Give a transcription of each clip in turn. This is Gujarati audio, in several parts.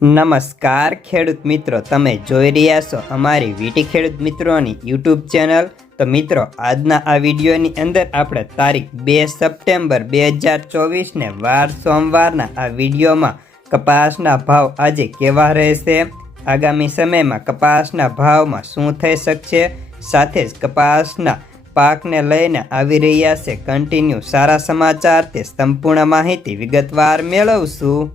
નમસ્કાર ખેડૂત મિત્રો, તમે જોઈ રહ્યા છો અમારી વીટી ખેડૂત મિત્રોની યુટ્યુબ ચેનલ। તો મિત્રો, આજના આ વિડીયોની અંદર આપણે તારીખ 2 સપ્ટેમ્બર 2024ને વાર સોમવારના આ વિડીયોમાં કપાસના ભાવ આજે કેવા રહેશે, આગામી સમયમાં કપાસના ભાવમાં શું થઈ શકશે, સાથે જ કપાસના પાકને લઈને આવી રહ્યા છે કન્ટિન્યુ સારા સમાચાર, તે સંપૂર્ણ માહિતી વિગતવાર મેળવશું।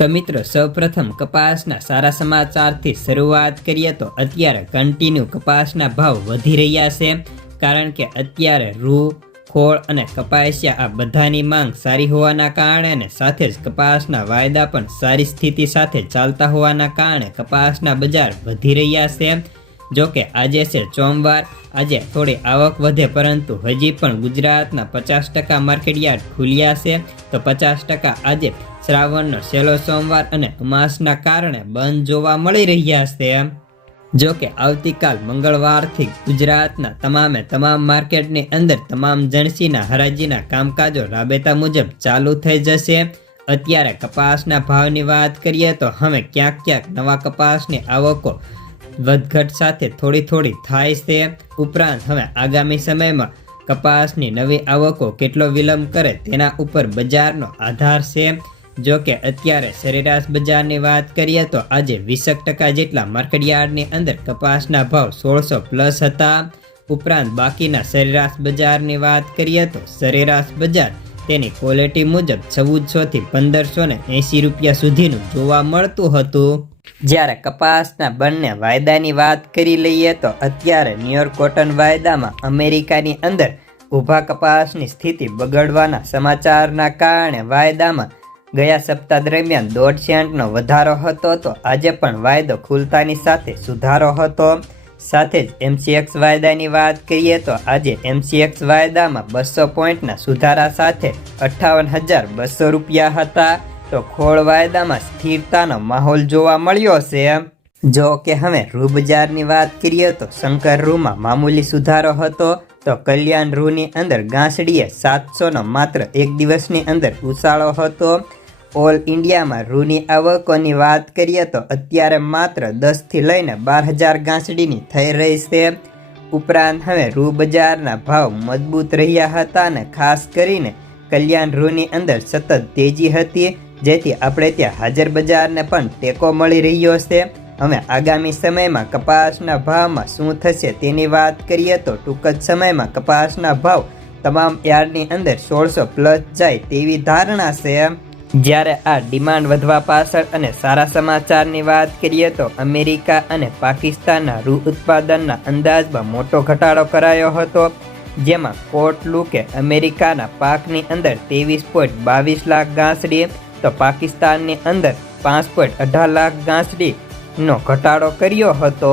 તો મિત્રો, સૌપ્રથમ કપાસના સારા સમાચારથી શરૂઆત કરીએ તો અત્યારે કન્ટિન્યુ કપાસના ભાવ વધી રહ્યા છે, કારણ કે અત્યારે રૂ, ખોળ અને કપાસિયા આ બધાની માંગ સારી હોવાના કારણે સાથે જ કપાસના વાયદા પણ સારી સ્થિતિ સાથે ચાલતા હોવાના કારણે કપાસના બજાર વધી રહ્યા છે। જો કે આજે છે સોમવાર, આજે થોડી આવક વધે, પરંતુ હજી પણ ગુજરાતના 50% માર્કેટયાર્ડ ખુલ્યા છે, તો 50% આજે શ્રાવણનો છેલ્લો સોમવાર અને અમાસના કારણે બંધ જોવા મળી રહ્યા છે। જો કે આવતીકાલ મંગળવારથી ગુજરાતના તમામ માર્કેટની અંદર તમામ જણસીના હરાજીના કામકાજો રાબેતા મુજબ ચાલુ થઈ જશે। અત્યારે કપાસના ભાવની વાત કરીએ તો હવે ક્યાંક નવા કપાસની આવકો વધઘટ સાથે થોડી થાય છે। ઉપરાંત હવે આગામી સમયમાં કપાસની નવી આવકો કેટલો વિલંબ કરે તેના ઉપર બજારનો આધાર છે। જો કે અત્યારે સરેરાશ બજારની વાત કરીએ તો આજે 20% જેટલા માર્કેટયાર્ડની અંદર કપાસના ભાવ 1600+ હતા। ઉપરાંત બાકીના સરેરાશ બજારની વાત કરીએ તો સરેરાશ બજાર તેની ક્વોલિટી મુજબ 1400 થી 1580 રૂપિયા સુધીનું જોવા મળતું હતું। જ્યારે કપાસના બંને વાયદાની વાત કરી લઈએ તો અત્યારે ન્યુયોર્ક કોટન વાયદામાં અમેરિકાની અંદર ઊભા કપાસની સ્થિતિ બગડવાના સમાચારના કારણે વાયદામાં ગયા સપ્તાહ દરમિયાન 1.5 સેન્ટનો વધારો હતો, તો આજે પણ વાયદો ખુલતાની સાથે સુધારો હતો। સાથે જ MCX વાયદાની વાત કરીએ તો આજે MCX વાયદામાં 200 પોઈન્ટના સુધારા સાથે 58,200 રૂપિયા હતા, તો ખોળ વાયદામાં સ્થિરતાનો માહોલ જોવા મળ્યો છે। જો કે હવે રૂ બજારની વાત કરીએ તો શંકર રૂમાં મામૂલી સુધારો હતો, તો કલ્યાણ રૂની અંદર ગાંસડીએ 700નો માત્ર એક દિવસની અંદર ઉછાળો હતો। ઓલ ઇન્ડિયામાં રૂની આવકોની વાત કરીએ તો અત્યારે માત્ર 10 થી લઈને 12,000 ગાંસડીની થઈ રહી છે। ઉપરાંત હવે રૂ બજારના ભાવ મજબૂત રહ્યા હતા અને ખાસ કરીને કલ્યાણ રૂની અંદર સતત તેજી હતી, જેથી આપણે ત્યાં હાજર બજારને પણ ટેકો મળી રહ્યો છે। હવે આગામી સમયમાં કપાસના ભાવમાં શું થશે તેની વાત કરીએ તો ટૂંક જ સમયમાં કપાસના ભાવ તમામ યાર્ડની અંદર 1600+ જાય તેવી ધારણા છે। જ્યારે આ ડિમાન્ડ વધવા પાછળ અને સારા સમાચારની વાત કરીએ તો અમેરિકા અને પાકિસ્તાનના રૂ ઉત્પાદનના અંદાજમાં મોટો ઘટાડો કરાયો હતો, જેમાં કોર્ટ લુકે અમેરિકાના પાકની અંદર 23.22 લાખ ગાંસડી, તો પાકિસ્તાનની અંદર 5.18 લાખ ગાંસડીનો ઘટાડો કર્યો હતો।